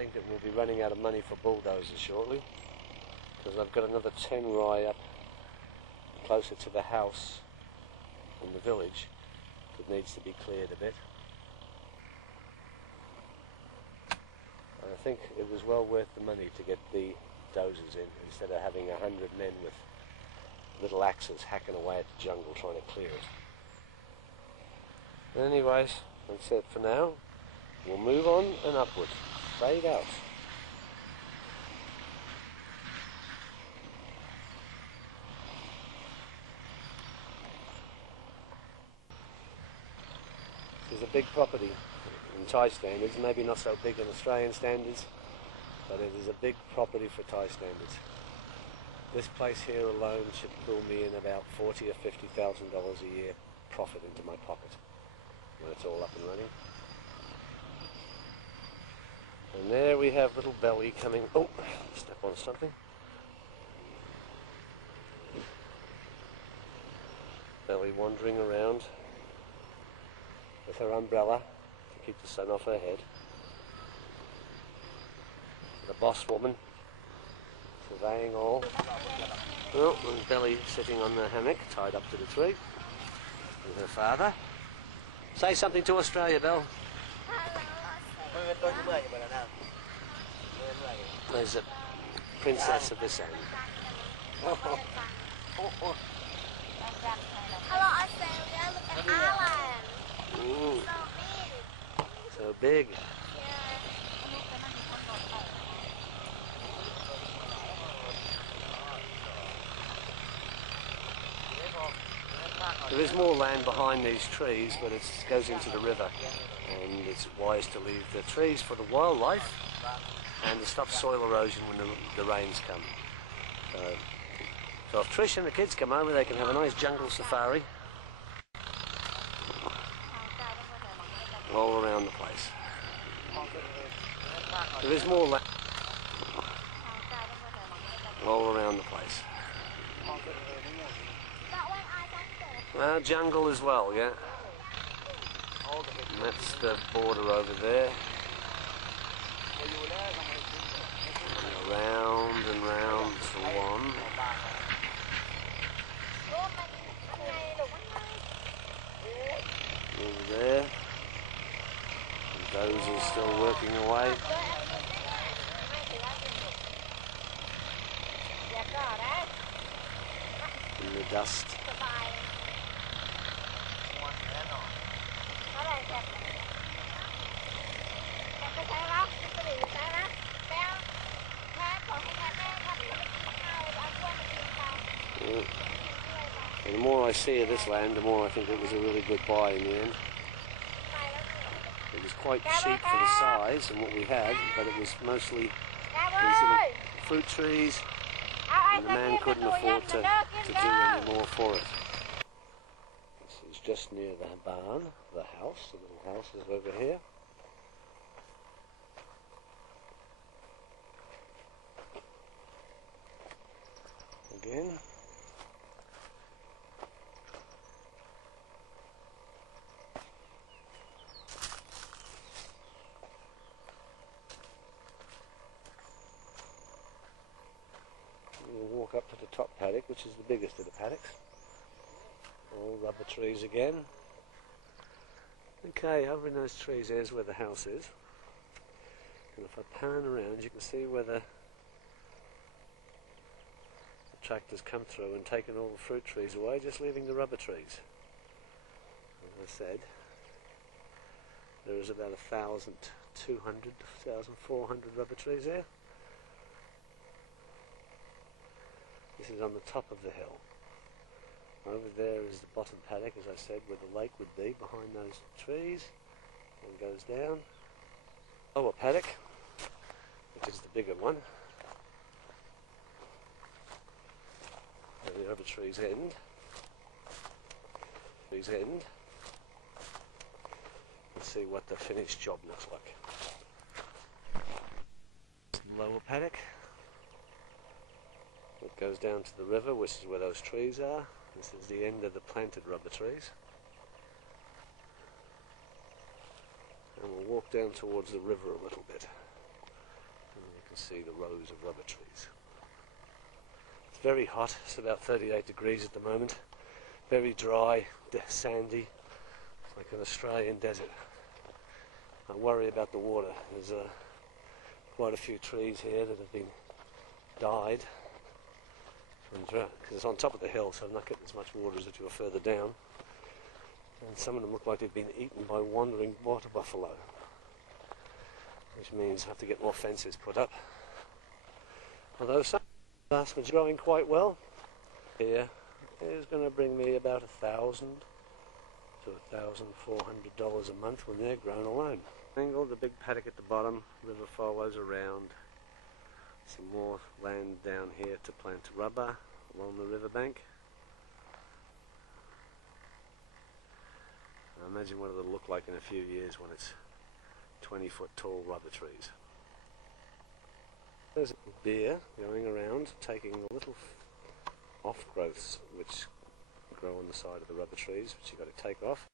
I think that we'll be running out of money for bulldozers shortly, because I've got another 10 rye up closer to the house in the village that needs to be cleared a bit. And I think it was well worth the money to get the dozers in instead of having 100 men with little axes hacking away at the jungle trying to clear it. Anyways, that's it for now. We'll move on and upward. Fade out. This is a big property in Thai standards, maybe not so big in Australian standards, but it is a big property for Thai standards. This place here alone should pull me in about $40,000 or $50,000 a year profit into my pocket when it's all up and running. And there we have little Belly coming. Oh, step on something. Belly wandering around with her umbrella to keep the sun off her head. The boss woman surveying all. Oh, and Belly sitting on the hammock, tied up to the tree with her father. Say something to Australia, Belle. There's a princess of this end. Hello, Australia. Look at Ireland. So big. There is more land behind these trees, but it goes into the river, and it's wise to leave the trees for the wildlife and to stop soil erosion when the rains come. So if Trish and the kids come over, they can have a nice jungle safari all around the place. There is more land all around the place. Jungle as well, yeah. And that's the border over there. And round and round for one. Over there. And those are still working away. In the dust. And the more I see of this land, the more I think it was a really good buy in the end. It was quite cheap for the size and what we had, but it was mostly these little fruit trees, and the man couldn't afford to do any more for it. This is just near the barn, the house. The little house is over here. Again. We'll walk up to the top paddock, which is the biggest of the paddocks. All rubber trees again. Okay, over in those trees, there's where the house is. And if I pan around, you can see where the tractors come through and taken all the fruit trees away, just leaving the rubber trees. As I said, there is about 1,200, 1,400 rubber trees there. This is on the top of the hill. Over there is the bottom paddock, as I said, where the lake would be, behind those trees, and goes down. Oh, a paddock, which is the bigger one. And the other trees end. Trees end. Let's see what the finished job looks like. Lower paddock. It goes down to the river, which is where those trees are. This is the end of the planted rubber trees. And we'll walk down towards the river a little bit. see the rows of rubber trees. It's very hot, it's about 38 degrees at the moment. Very dry, sandy, like an Australian desert. I worry about the water. There's quite a few trees here that have been died from drought, because it's on top of the hill, so I'm not getting as much water as if you were further down. And some of them look like they've been eaten by wandering water buffalo, which means I have to get more fences put up. Although some last one's growing quite well. Here is going to bring me about $1,000 to $1,400 a month when they're grown alone. Angle, the big paddock at the bottom, river follows around. Some more land down here to plant rubber along the riverbank. I imagine what it'll look like in a few years when it's 20-foot tall rubber trees. There's a deer going around taking the little off growths which grow on the side of the rubber trees, which you've got to take off.